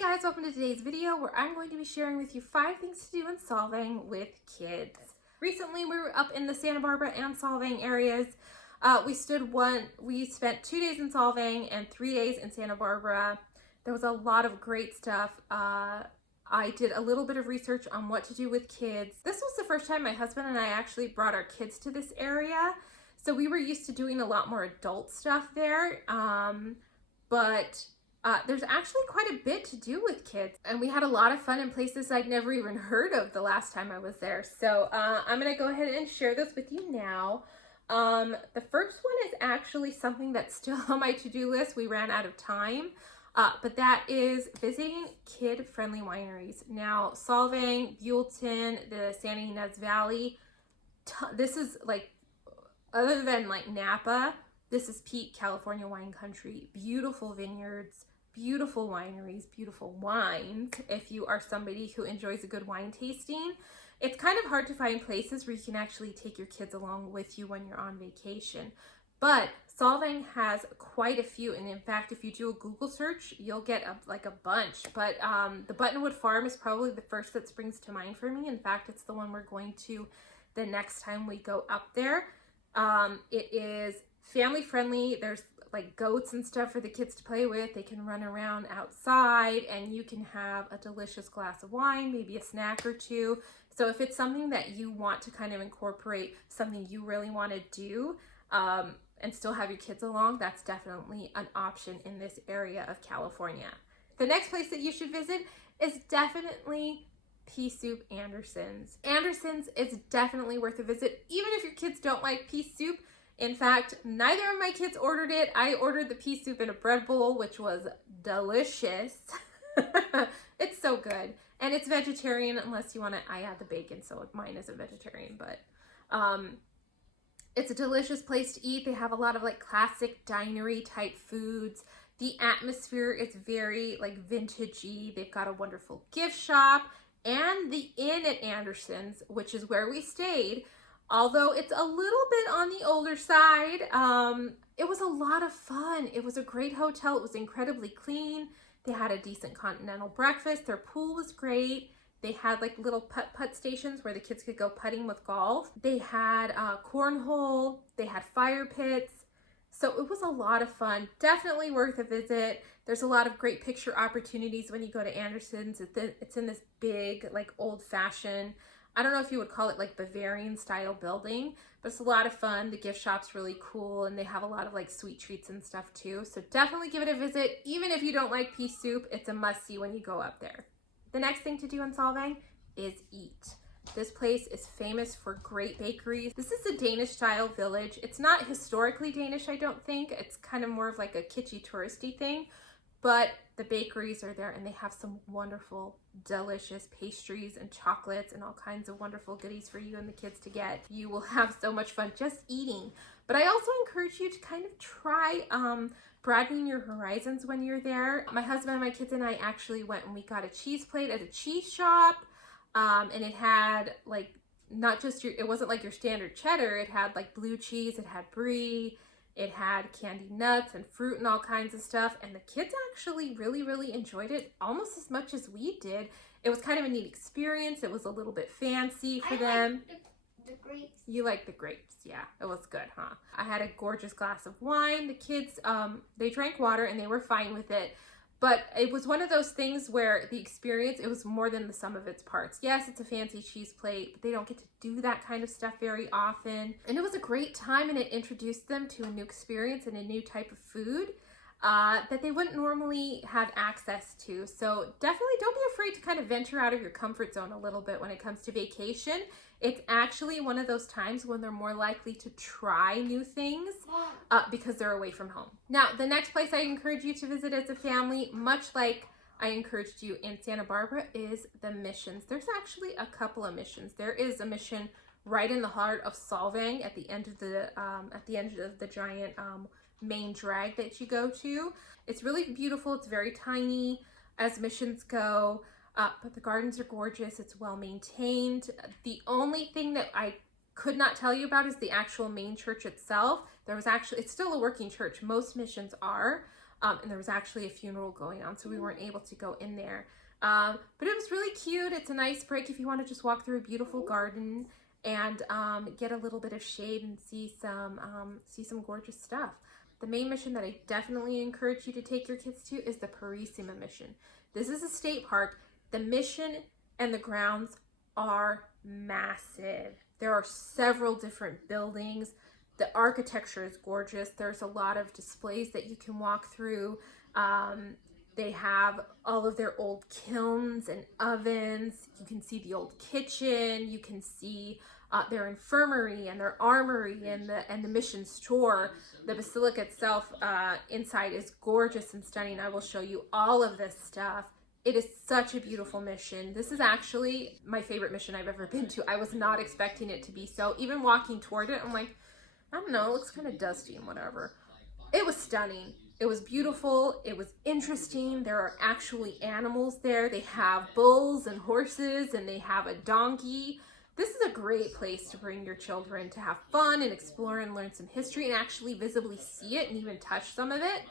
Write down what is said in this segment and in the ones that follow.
Hey guys, welcome to today's video where I'm going to be sharing with you 5 things to do in Solvang with kids. Recently we were up in the Santa Barbara and Solvang areas. We spent 2 days in Solvang and 3 days in Santa Barbara. There was a lot of great stuff. I did a little bit of research on what to do with kids. This was the first time my husband and I actually brought our kids to this area. So we were used to doing a lot more adult stuff there. But there's actually quite a bit to do with kids, and we had a lot of fun in places I'd never even heard of the last time I was there. So I'm gonna go ahead and share this with you now. The first one is actually something that's still on my to-do list. We ran out of time, but that is visiting kid-friendly wineries. Now, Solvang, Buellton, the Santa Ynez Valley, this is like, other than like Napa, this is peak California wine country. Beautiful vineyards, beautiful wineries, beautiful wines. If you are somebody who enjoys a good wine tasting, it's kind of hard to find places where you can actually take your kids along with you when you're on vacation. But Solvang has quite a few, and in fact, if you do a Google search, you'll get a bunch. But the Buttonwood Farm is probably the first that springs to mind for me. In fact, it's the one we're going to the next time we go up there. It is family friendly. There's like goats and stuff for the kids to play with. They can run around outside, and you can have a delicious glass of wine, maybe a snack or two. So if it's something that you want to kind of incorporate, something you really want to do, and still have your kids along, that's definitely an option in this area of California. The next place that you should visit is definitely Pea Soup Anderson's. Anderson's is definitely worth a visit, even if your kids don't like pea soup. In fact, neither of my kids ordered it. I ordered the pea soup in a bread bowl, which was delicious. It's so good. And it's vegetarian unless you want to, I add the bacon, so mine isn't vegetarian, but it's a delicious place to eat. They have a lot of like classic dinery type foods. The atmosphere is very like vintagey. They've got a wonderful gift shop, and the inn at Anderson's, which is where we stayed, although it's a little bit on the older side, it was a lot of fun. It was a great hotel. It was incredibly clean. They had a decent continental breakfast. Their pool was great. They had like little putt-putt stations where the kids could go putting with golf. They had cornhole. They had fire pits. So it was a lot of fun. Definitely worth a visit. There's a lot of great picture opportunities when you go to Anderson's. It's in this big, like old-fashioned, I don't know if you would call it like Bavarian style building, but it's a lot of fun. The gift shop's really cool, and they have a lot of like sweet treats and stuff too. So definitely give it a visit. Even if you don't like pea soup, it's a must-see when you go up there. The next thing to do in Solvang is eat. This place is famous for great bakeries. This is a Danish style village. It's not historically Danish, I don't think. It's kind of more of like a kitschy touristy thing, but the bakeries are there, and they have some wonderful, delicious pastries and chocolates and all kinds of wonderful goodies for you and the kids to get. You will have so much fun just eating. But I also encourage you to kind of try broadening your horizons when you're there. My husband and my kids and I actually went and we got a cheese plate at a cheese shop. And it had like, not just it wasn't like your standard cheddar. It had like blue cheese, it had brie, it had candied nuts and fruit and all kinds of stuff. And the kids actually really enjoyed it almost as much as we did. It was kind of a neat experience. It was a little bit fancy for them. The grapes. You like the grapes, yeah. It was good, huh? I had a gorgeous glass of wine. The kids, they drank water and they were fine with it. But it was one of those things where the experience, it was more than the sum of its parts. Yes, it's a fancy cheese plate, but they don't get to do that kind of stuff very often. And it was a great time, and it introduced them to a new experience and a new type of food that they wouldn't normally have access to. So definitely don't be afraid to kind of venture out of your comfort zone a little bit when it comes to vacation. It's actually one of those times when they're more likely to try new things because they're away from home. Now, the next place I encourage you to visit as a family, much like I encouraged you in Santa Barbara, is the missions. There's actually a couple of missions. There is a mission right in the heart of Solvang at the end of the giant main drag that you go to. It's really beautiful. It's very tiny as missions go. But the gardens are gorgeous. It's well maintained. The only thing that I could not tell you about is the actual main church itself. It's still a working church. Most missions are. and there was actually a funeral going on, so we weren't able to go in there. But it was really cute. It's a nice break if you want to just walk through a beautiful garden and get a little bit of shade and see some gorgeous stuff. The main mission that I definitely encourage you to take your kids to is the Parissima mission. This is a state park. The mission and the grounds are massive. There are several different buildings. The architecture is gorgeous. There's a lot of displays that you can walk through. They have all of their old kilns and ovens. You can see the old kitchen. You can see their infirmary and their armory and the mission store. The basilica itself inside is gorgeous and stunning. I will show you all of this stuff. It is such a beautiful mission. This is actually my favorite mission I've ever been to. I was not expecting it to be so. Even walking toward it, I'm like, I don't know, it looks kind of dusty and whatever. It was stunning. It was beautiful. It was interesting. There are actually animals there. They have bulls and horses, and they have a donkey. This is a great place to bring your children to have fun and explore and learn some history and actually visibly see it and even touch some of it.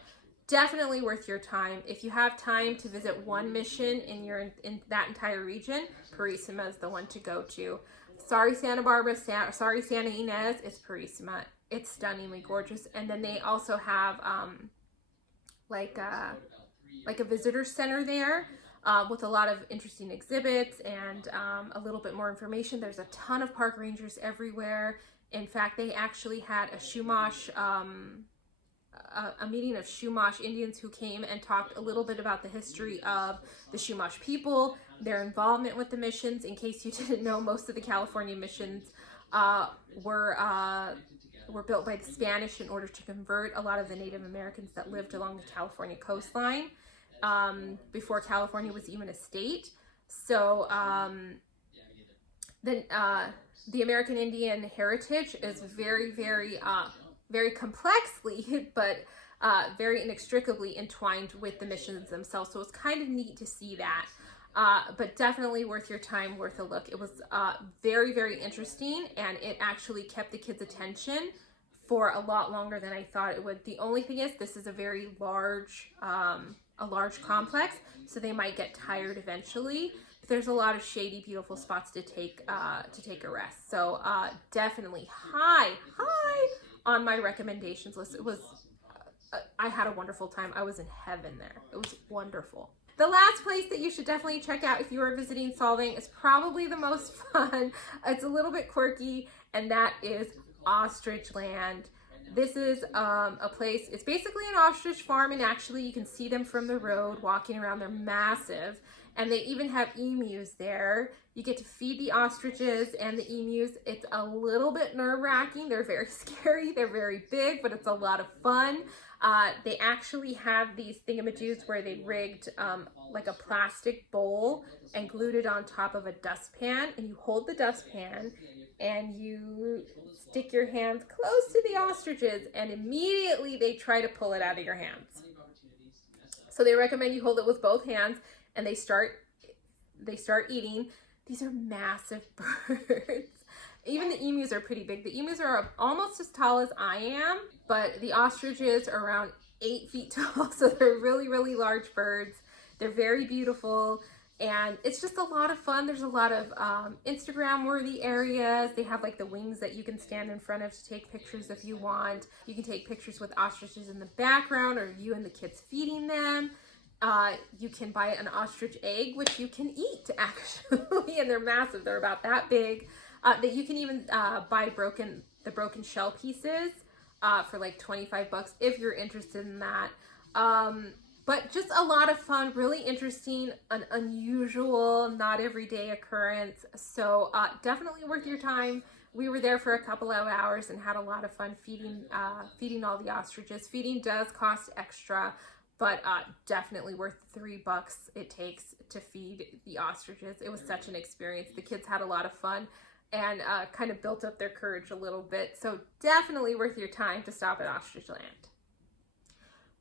Definitely worth your time. If you have time to visit one mission in that entire region, Parissima is the one to go to. Sorry Santa Barbara, sorry Santa Ynez, it's Parissima. It's stunningly gorgeous. And then they also have like a visitor center there with a lot of interesting exhibits and a little bit more information. There's a ton of park rangers everywhere. In fact, they actually had a Chumash a meeting of Chumash Indians who came and talked a little bit about the history of the Chumash people, their involvement with the missions. In case you didn't know, most of the California missions were built by the Spanish in order to convert a lot of the Native Americans that lived along the California coastline before California was even a state. So the American Indian heritage is very, very complexly, but very inextricably entwined with the missions themselves. So it's kind of neat to see that, but definitely worth your time, worth a look. It was very, very interesting, and it actually kept the kids' attention for a lot longer than I thought it would. The only thing is, this is a very large, complex, so they might get tired eventually. But there's a lot of shady, beautiful spots to take a rest. So definitely high on my recommendations list. It was, I had a wonderful time. I was in heaven there. It was wonderful. The last place that you should definitely check out if you are visiting Solvang is probably the most fun. It's a little bit quirky, and that is Ostrich Land. This is a place, it's basically an ostrich farm, and actually you can see them from the road walking around. They're massive, and they even have emus there. You get to feed the ostriches and the emus. It's a little bit nerve-wracking. They're very scary. They're very big, but it's a lot of fun. They actually have these thingamajigos where they rigged like a plastic bowl and glued it on top of a dustpan, and you hold the dustpan and you stick your hands close to the ostriches, and immediately they try to pull it out of your hands. So they recommend you hold it with both hands, and they start eating. These are massive birds. Even the emus are pretty big. The emus are almost as tall as I am, but the ostriches are around 8 feet tall, so they're really, really large birds. They're very beautiful, and it's just a lot of fun. There's a lot of Instagram-worthy areas. They have like the wings that you can stand in front of to take pictures if you want. You can take pictures with ostriches in the background, or you and the kids feeding them. You can buy an ostrich egg, which you can eat actually, and they're massive. They're about that big. That you can even buy the broken shell pieces for like 25 bucks if you're interested in that. But just a lot of fun, really interesting, an unusual, not everyday occurrence. So definitely worth your time. We were there for a couple of hours and had a lot of fun feeding all the ostriches. Feeding does cost extra, but definitely worth the $3 it takes to feed the ostriches. It was such an experience. The kids had a lot of fun and kind of built up their courage a little bit. So definitely worth your time to stop at Ostrich Land.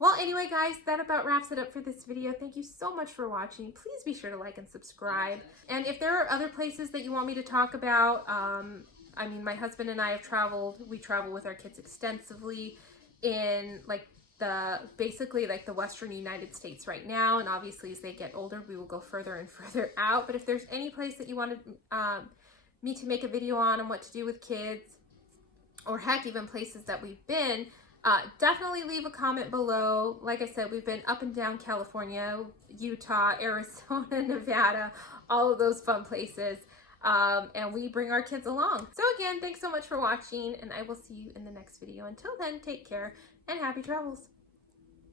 Well, anyway, guys, that about wraps it up for this video. Thank you so much for watching. Please be sure to like and subscribe. And if there are other places that you want me to talk about, I mean, my husband and I have traveled. We travel with our kids extensively in like basically like the Western United States right now, and obviously as they get older we will go further and further out. But if there's any place that you wanted me to make a video on what to do with kids, or heck, even places that we've been, definitely leave a comment below. Like I said, we've been up and down California, Utah, Arizona, Nevada, all of those fun places, and we bring our kids along. So again, thanks so much for watching, and I will see you in the next video. Until then, take care and happy travels.